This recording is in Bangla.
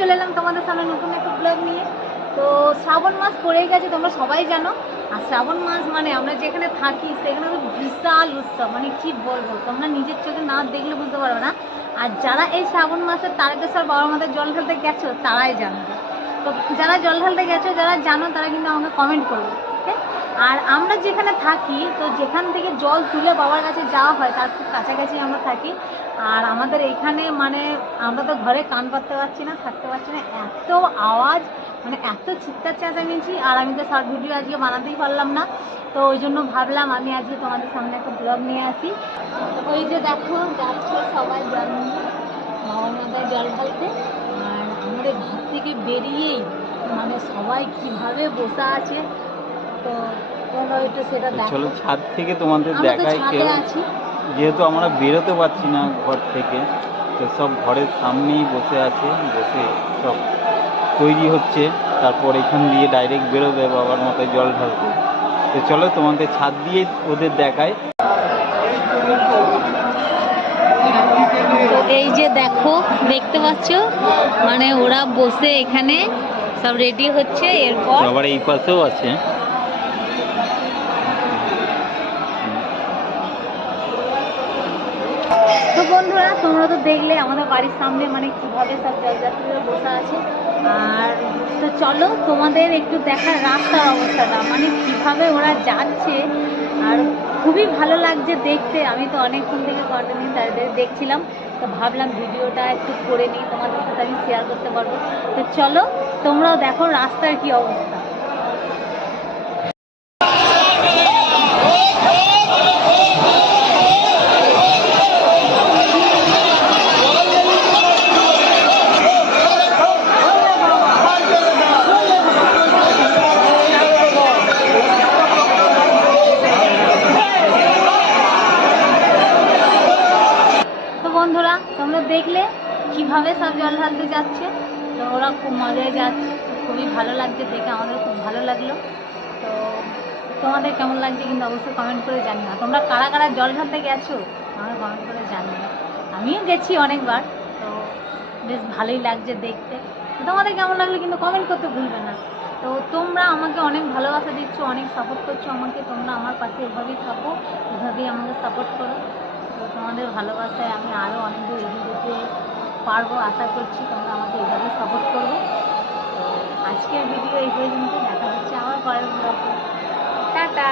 এলাম তোমাদের সামনে নতুন একটা ব্লগ নিয়ে। তো শ্রাবণ মাস পড়েই গেছে, তোমরা সবাই জানো। আর শ্রাবণ মাস মানে আমরা যেখানে থাকি, সেখানে তো বিশাল উৎসব। মানে কি বলব, তোমরা নিজের চোখে না দেখলে বুঝতে পারবে না। আর যারা এই শ্রাবণ মাসে তারকেশ্বর বাবার মাদের জল ঢালতে গেছো, তারাই জানবে। তো যারা জল ঢালতে গেছো, যারা জানো, তারা কিন্তু আমাকে কমেন্ট করবে। আর আমরা যেখানে থাকি, তো যেখান থেকে জল তুলে বাবার কাছে যাওয়া হয়, তার খুব কাছাকাছি আমরা থাকি। আর আমাদের এখানে মানে আমরা তো ঘরে কান পাততে পারছি না, থাকতে পারছি না। এত আওয়াজ মানে এত চিৎকার চেঁচামেচি, আর আমি তো শর্ট ভিডিও আজকে বানাতেই পারলাম না। তো ওই জন্য ভাবলাম আমি আজকে তোমাদের সামনে একটা ব্লগ নিয়ে আসি। ওই যে দেখো, যাচ্ছে সবাই জল মাথায় জল ঢালতে। আর আমাদের ঘর থেকে বেরিয়েই মানে সবাই কীভাবে বসে আছে তো তোমরা একটু সেটা দেখো। চলো ছাদ থেকে তোমাদের দেখাই কেউ। যেহেতু আমরা বেরোতে পারছি না ঘর থেকে তো সব ঘরের সামনেই বসে আছে বসে সব তৈরি হচ্ছে। তারপর এখান দিয়ে ডাইরেক্ট বেরোবে বাবার মাথায় জল ঢালতে। তো চলো তোমাদের ছাদ দিয়ে ওদের দেখায় এই যে দেখো দেখতে পাচ্ছ? মানে ওরা বসে এখানে সব রেডি হচ্ছে। এরপর আবার এই পাশেও আছে। তো বন্ধুরা, তোমরা তো দেখলে আমাদের বাড়ির সামনে মানে কীভাবে সব জলযাত্রীরা বসে আছে। আর তো চলো, তোমাদের একটু দেখার রাস্তার অবস্থাটা মানে কীভাবে ওরা যাচ্ছে। আর খুবই ভালো লাগছে দেখতে। আমি তো অনেকক্ষণ থেকে কন্টিনিউ তাদের দেখছিলাম, তো ভাবলাম ভিডিওটা একটু করে নিই, তোমাদের সাথে আমি শেয়ার করতে পারব। তো চলো, তোমরাও দেখো রাস্তার কি অবস্থা তো বন্ধুরা তোমরা দেখলে কীভাবে সব জল ঢালতে যাচ্ছে। তো ওরা খুব মজায় যাচ্ছে, খুবই ভালো লাগছে দেখে, আমাদের খুব ভালো লাগল। তো তোমাদের কেমন লাগছে কিন্তু অবশ্যই কমেন্ট করে জানিও। তোমরা কারা কারা জল ঢালতে গেছো, আমাকে কমেন্ট করে জানিও। আমিও গেছি অনেকবার, তো বেশ ভালোই লাগছে দেখতে। তোমাদের কেমন লাগল কিন্তু কমেন্ট করতে ভুলবে না। তো তোমরা আমাকে অনেক ভালোবাসা দিচ্ছ, অনেক সাপোর্ট করছ আমাকে, তোমরা আমার পাশে এভাবেই থাকো, এভাবেই আমাকে সাপোর্ট করো। তোমাদের ভালোবাসায় আমি আরও অনেক দূর এগিয়ে যেতে পারব, আশা করছি তোমরা আমাকে এভাবেই সাপোর্ট করবে। তো আজকের ভিডিও এই পর্যন্ত দেখা হচ্ছে আমার পরের ব্লগে টাটা!